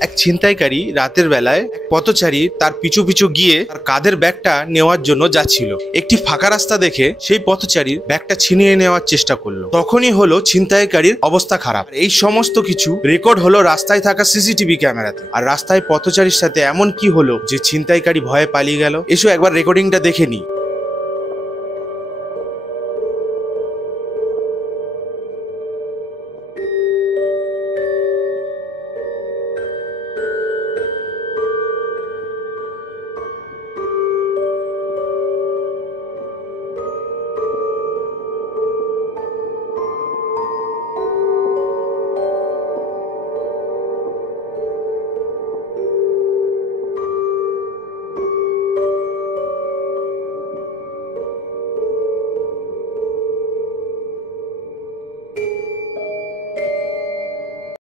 এক ছিনতাইকারী রাতের বেলায় এক পথচারী তার পিছু পিছু গিয়ে তার কাঁধের ব্যাগটা নেওয়ার জন্য যাচ্ছিল। একটি ফাঁকা রাস্তা দেখে সেই পথচারীর ব্যাগটা ছিনিয়ে নেওয়ার চেষ্টা করলো। তখনই হলো ছিনতাইকারীর অবস্থা খারাপ। এই সমস্ত কিছু রেকর্ড হলো রাস্তায় থাকা সিসিটিভি ক্যামেরাতে। আর রাস্তায় পথচারীর সাথে এমন কি হলো যে ছিনতাইকারী ভয়ে পালিয়ে গেল। এসো একবার রেকর্ডিংটা দেখে নিই।